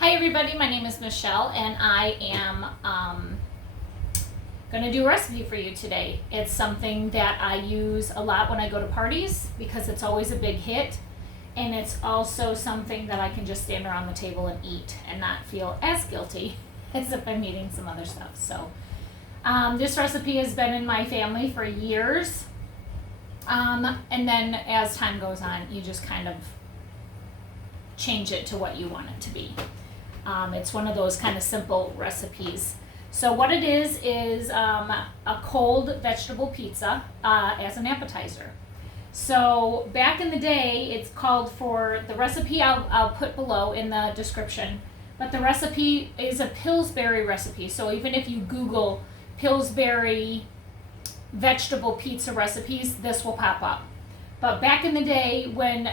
Hi everybody, my name is Michelle and I am going to do a recipe for you today. It's something that I use a lot when I go to parties because it's always a big hit, and it's also something that I can just stand around the table and eat and not feel as guilty as if I'm eating some other stuff. So this recipe has been in my family for years, and then as time goes on you just kind of change it to what you want it to be. It's one of those kind of simple recipes. So what it is a cold vegetable pizza as an appetizer. So back in the day, it's called, for the recipe I'll put below in the description, but the recipe is a Pillsbury recipe. So even if you Google Pillsbury vegetable pizza recipes, this will pop up. But back in the day when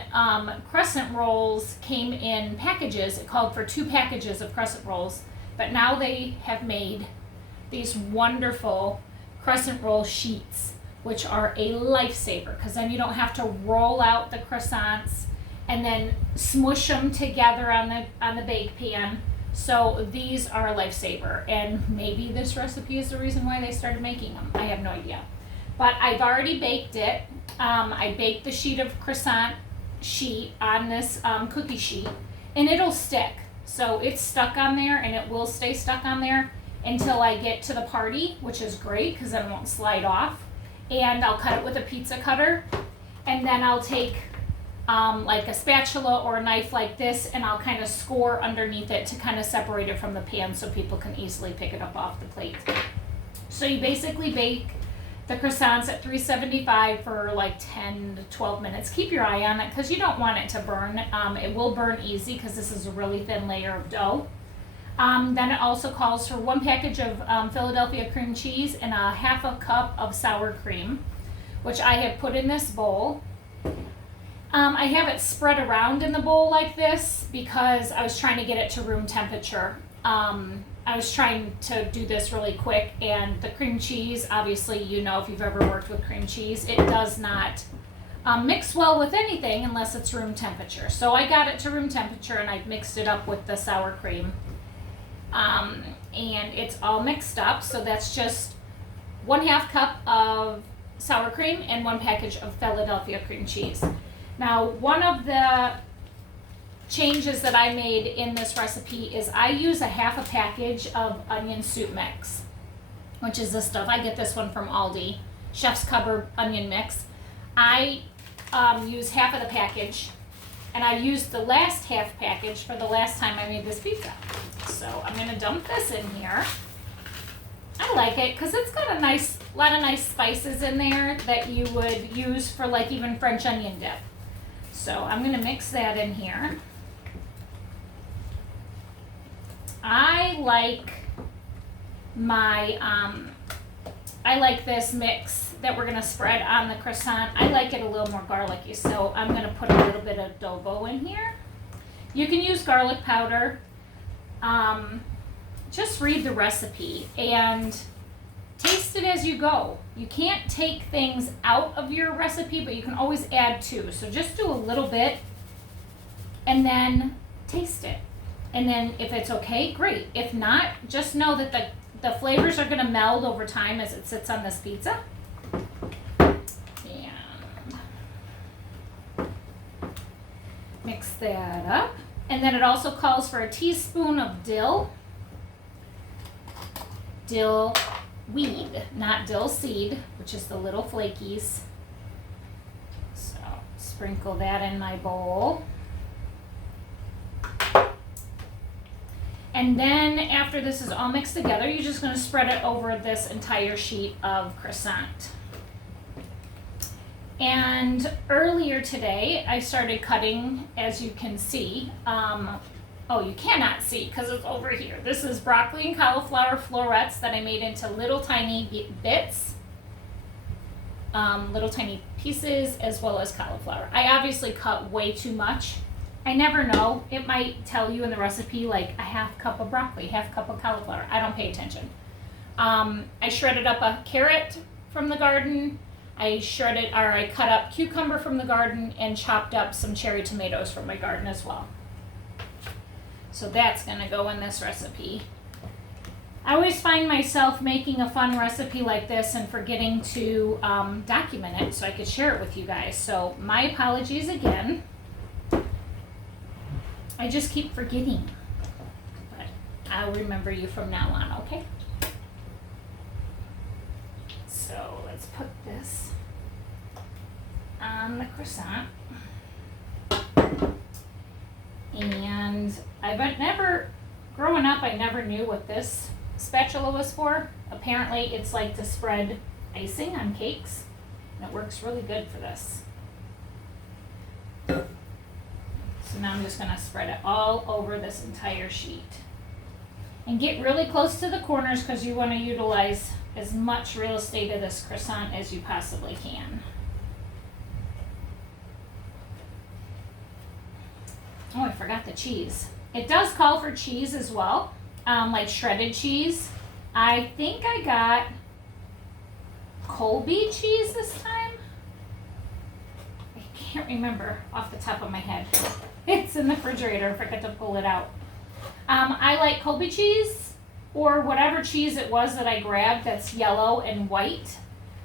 crescent rolls came in packages, it called for 2 packages of crescent rolls. But now they have made these wonderful crescent roll sheets, which are a lifesaver, because then you don't have to roll out the croissants and then smush them together on the bake pan. So these are a lifesaver, and maybe this recipe is the reason why they started making them. I have no idea. But I've already baked it. I baked the sheet of croissant sheet on this cookie sheet, and it'll stick. So it's stuck on there, and it will stay stuck on there until I get to the party, which is great because then it won't slide off. And I'll cut it with a pizza cutter, and then I'll take like a spatula or a knife like this, and I'll kind of score underneath it to kind of separate it from the pan so people can easily pick it up off the plate. So you basically bake the croissants at 375 for like 10 to 12 minutes. Keep your eye on it because you don't want it to burn. It will burn easy because this is a really thin layer of dough. Then it also calls for 1 package of Philadelphia cream cheese and a half a cup of sour cream, which I have put in this bowl. I have it spread around in the bowl like this because I was trying to get it to room temperature. I was trying to do this really quick, and the cream cheese, obviously, you know, if you've ever worked with cream cheese, it does not mix well with anything unless it's room temperature. So I got it to room temperature and I mixed it up with the sour cream. And it's all mixed up, so that's just 1/2 cup of sour cream and 1 package of Philadelphia cream cheese. Now, one of the changes that I made in this recipe is I use a half a package of onion soup mix, which is this stuff. I get this one from Aldi, Chef's Cupboard onion mix. I use half of the package, and I used the last half package for the last time I made this pizza. So I'm going to dump this in here. I like it because it's got a lot of nice spices in there that you would use for like even French onion dip. So I'm going to mix that in here. I like this mix that we're gonna spread on the croissant. I like it a little more garlicky, so I'm gonna put a little bit of adobo in here. You can use garlic powder. Just read the recipe and taste it as you go. You can't take things out of your recipe, but you can always add to. So just do a little bit and then taste it. And then if it's okay, great. If not, just know that the flavors are going to meld over time as it sits on this pizza. And mix that up. And then it also calls for a teaspoon of dill. Dill weed, not dill seed, which is the little flakies. So sprinkle that in my bowl. And then after this is all mixed together, you're just going to spread it over this entire sheet of croissant. And earlier today, I started cutting, as you can see. Oh, you cannot see because it's over here. This is broccoli and cauliflower florets that I made into little tiny bits, little tiny pieces, as well as cauliflower. I obviously cut way too much. I never know. It might tell you in the recipe like a half cup of broccoli, half cup of cauliflower. I don't pay attention. I shredded up a carrot from the garden. I cut up cucumber from the garden and chopped up some cherry tomatoes from my garden as well. So that's gonna go in this recipe. I always find myself making a fun recipe like this and forgetting to document it so I could share it with you guys. So my apologies again. I just keep forgetting. But I'll remember you from now on, okay? So let's put this on the croissant. And growing up, I never knew what this spatula was for. Apparently it's like to spread icing on cakes, and it works really good for this. So now I'm just gonna spread it all over this entire sheet. And get really close to the corners because you wanna utilize as much real estate of this croissant as you possibly can. Oh, I forgot the cheese. It does call for cheese as well, like shredded cheese. I think I got Colby cheese this time. I can't remember off the top of my head. It's in the refrigerator. I forgot to pull it out. I like Colby cheese or whatever cheese it was that I grabbed that's yellow and white.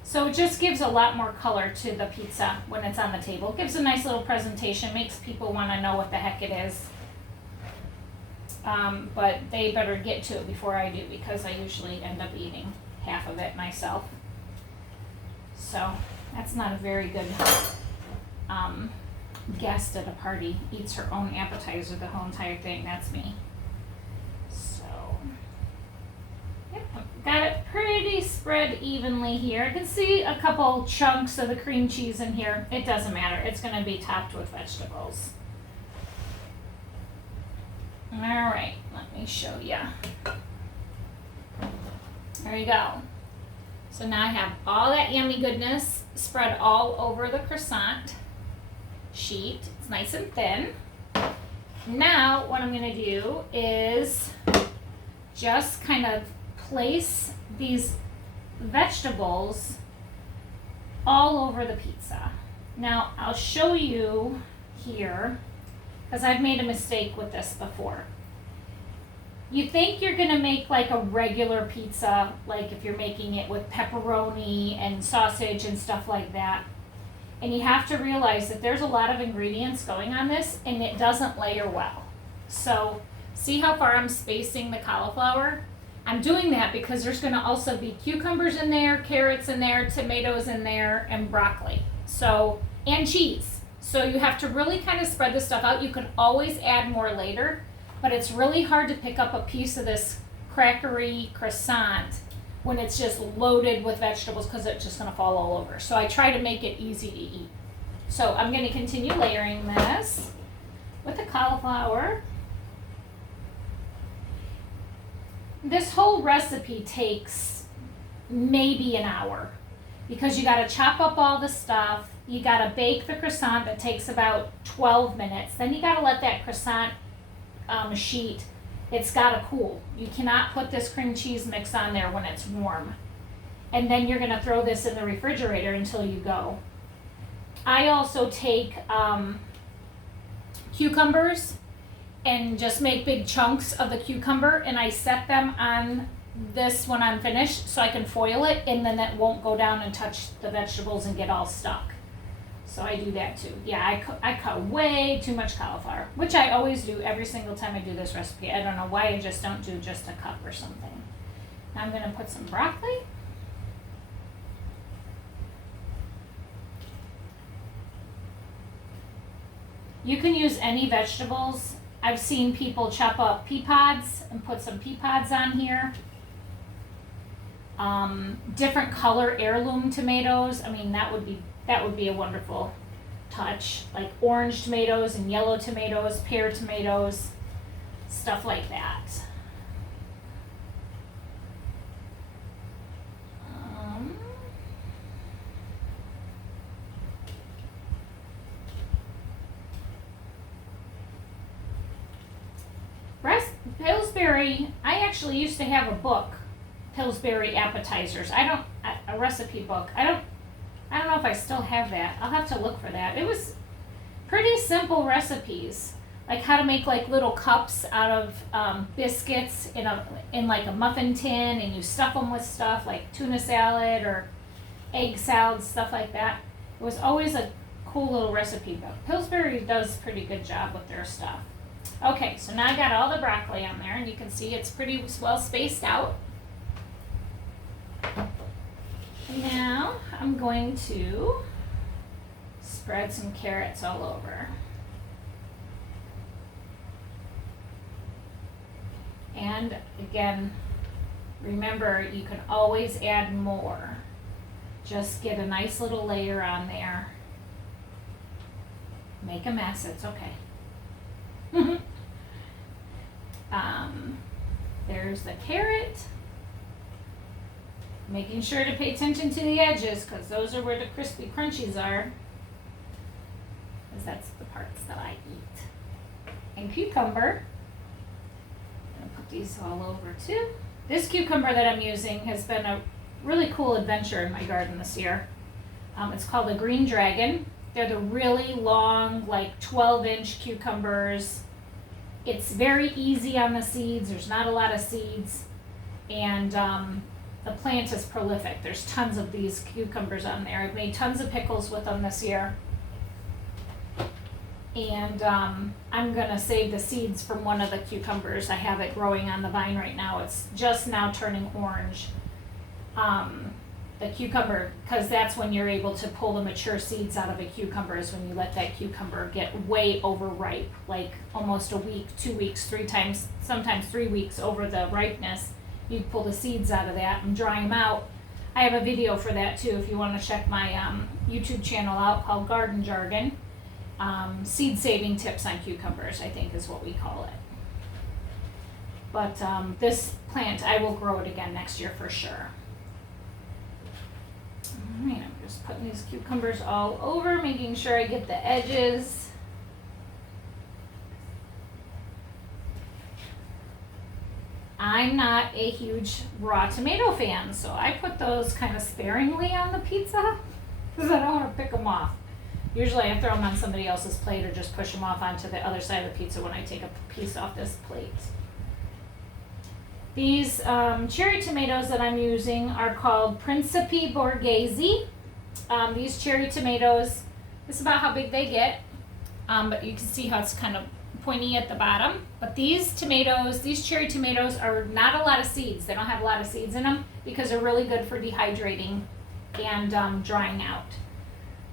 So it just gives a lot more color to the pizza when it's on the table. It gives a nice little presentation, makes people want to know what the heck it is. But they better get to it before I do because I usually end up eating half of it myself. So that's not a very good guest at a party. Eats her own appetizer, the whole entire thing. That's me. So, yep, got it pretty spread evenly here. I can see a couple chunks of the cream cheese in here. It doesn't matter. It's going to be topped with vegetables. All right, let me show you. There you go. So now I have all that yummy goodness spread all over the croissant sheet. It's nice and thin. Now what I'm going to do is just kind of place these vegetables all over the pizza. Now I'll show you here because I've made a mistake with this before. You think you're gonna make like a regular pizza, like if you're making it with pepperoni and sausage and stuff like that. And you have to realize that there's a lot of ingredients going on this and it doesn't layer well. So see how far I'm spacing the cauliflower? I'm doing that because there's gonna also be cucumbers in there, carrots in there, tomatoes in there, and broccoli. So, and cheese. So you have to really kind of spread this stuff out. You can always add more later, but it's really hard to pick up a piece of this crackery croissant when it's just loaded with vegetables because it's just going to fall all over. So I try to make it easy to eat. So I'm going to continue layering this with the cauliflower. This whole recipe takes maybe an hour because you got to chop up all the stuff. You got to bake the croissant. That takes about 12 minutes. Then you got to let that croissant sheet, it's got to cool. You cannot put this cream cheese mix on there when it's warm. And then you're going to throw this in the refrigerator until you go. I also take cucumbers and just make big chunks of the cucumber and I set them on this when I'm finished so I can foil it and then it won't go down and touch the vegetables and get all stuck. So I do that too. Yeah, I cut way too much cauliflower, which I always do every single time I do this recipe. I don't know why I just don't do just a cup or something. Now I'm going to put some broccoli. You can use any vegetables. I've seen people chop up pea pods and put some pea pods on here. Different color heirloom tomatoes. I mean, that would be a wonderful touch. Like orange tomatoes and yellow tomatoes, pear tomatoes, stuff like that. Pillsbury, I actually used to have a book, Pillsbury appetizers. A recipe book. I don't know if I still have that. I'll have to look for that. It was pretty simple recipes. like how to make like little cups out of biscuits in like a muffin tin, and you stuff them with stuff like tuna salad or egg salad, stuff like that. It was always a cool little recipe, but Pillsbury does a pretty good job with their stuff. Okay, so now I got all the broccoli on there, and you can see it's pretty well spaced out. Now I'm going to spread some carrots all over. And again, remember, you can always add more. Just get a nice little layer on there. Make a mess, it's okay. There's the carrot. Making sure to pay attention to the edges, because those are where the crispy crunchies are. Because that's the parts that I eat. And cucumber. I'm gonna put these all over too. This cucumber that I'm using has been a really cool adventure in my garden this year. It's called a green dragon. They're the really long, like 12-inch cucumbers. It's very easy on the seeds. There's not a lot of seeds. And the plant is prolific. There's tons of these cucumbers on there. I've made tons of pickles with them this year. And I'm gonna save the seeds from one of the cucumbers. I have it growing on the vine right now. It's just now turning orange. The cucumber, because that's when you're able to pull the mature seeds out of a cucumber, is when you let that cucumber get way overripe, like almost a week, 2 weeks, 3 times, sometimes 3 weeks over the ripeness. You pull the seeds out of that and dry them out. I have a video for that too if you want to check my YouTube channel out called Garden Jargon. Seed saving tips on cucumbers, I think is what we call it. But this plant, I will grow it again next year for sure. Alright, I'm just putting these cucumbers all over, making sure I get the edges. I'm not a huge raw tomato fan, so I put those kind of sparingly on the pizza because I don't want to pick them off. Usually I throw them on somebody else's plate or just push them off onto the other side of the pizza when I take a piece off this plate. These cherry tomatoes that I'm using are called Principe Borghese. These cherry tomatoes, this is about how big they get, but you can see how it's kind of pointy at the bottom. But these tomatoes, these cherry tomatoes are not a lot of seeds. They don't have a lot of seeds in them because they're really good for dehydrating and drying out.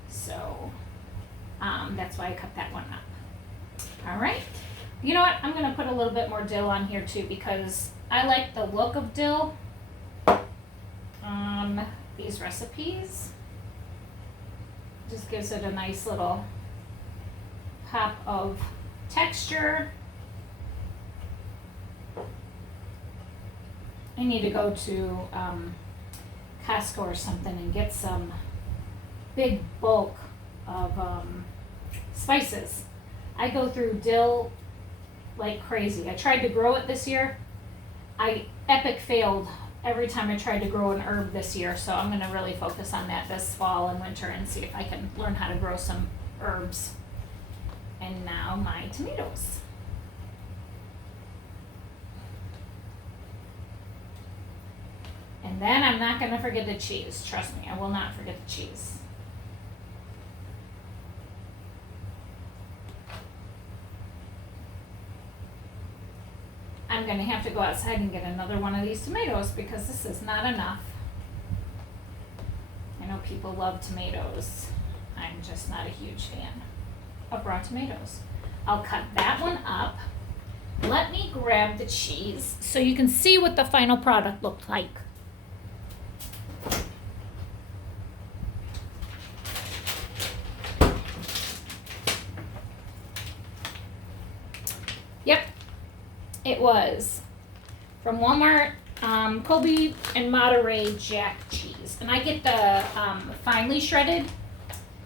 So that's why I cut that one up. All right. You know what? I'm going to put a little bit more dill on here too because I like the look of dill on these recipes. Just gives it a nice little pop of texture. I need to go to Costco or something and get some big bulk of spices. I go through dill like crazy. I tried to grow it this year. I epic failed every time I tried to grow an herb this year, so I'm going to really focus on that this fall and winter and see if I can learn how to grow some herbs. And now my tomatoes. And then I'm not going to forget the cheese. Trust me, I will not forget the cheese. I'm going to have to go outside and get another one of these tomatoes because this is not enough. I know people love tomatoes. I'm just not a huge fan of raw tomatoes. I'll cut that one up. Let me grab the cheese so you can see what the final product looked like. Yep. It was from Walmart, Colby and Monterey Jack cheese. And I get the finely shredded.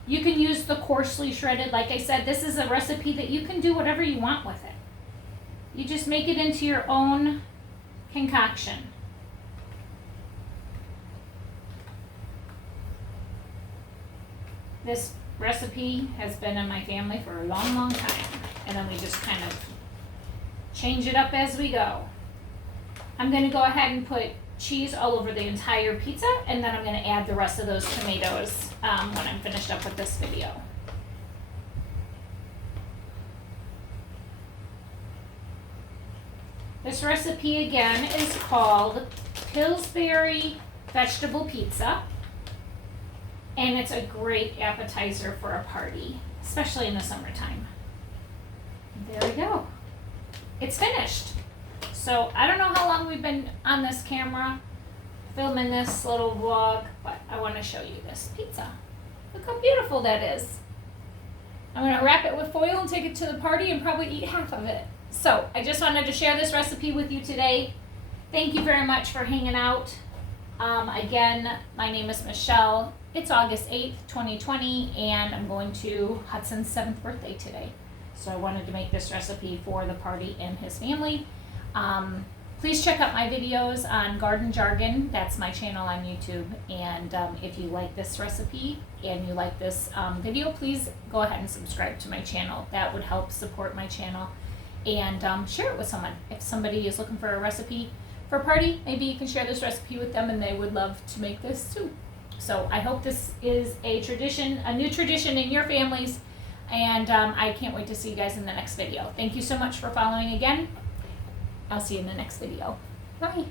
You can use the coarsely shredded. Like I said, this is a recipe that you can do whatever you want with it. You just make it into your own concoction. This recipe has been in my family for a long, long time. and then we just kind of change it up as we go. I'm going to go ahead and put cheese all over the entire pizza, and then I'm going to add the rest of those tomatoes when I'm finished up with this video. This recipe again is called Pillsbury vegetable pizza, and it's a great appetizer for a party, especially in the summertime. There we go. It's finished. So I don't know how long we've been on this camera filming this little vlog, but I want to show you this pizza. Look how beautiful that is. I'm going to wrap it with foil and take it to the party and probably eat half of it. So I just wanted to share this recipe with you today. Thank you very much for hanging out. Again, my name is Michelle. It's August 8th, 2020, and I'm going to Hudson's 7th birthday today. So I wanted to make this recipe for the party and his family. Please check out my videos on Garden Jargon. That's my channel on YouTube. And if you like this recipe and you like this video, please go ahead and subscribe to my channel. That would help support my channel. And share it with someone. If somebody is looking for a recipe for a party, maybe you can share this recipe with them and they would love to make this too. So I hope this is a tradition, a new tradition in your families. And I can't wait to see you guys in the next video. Thank you so much for following again. I'll see you in the next video. Bye.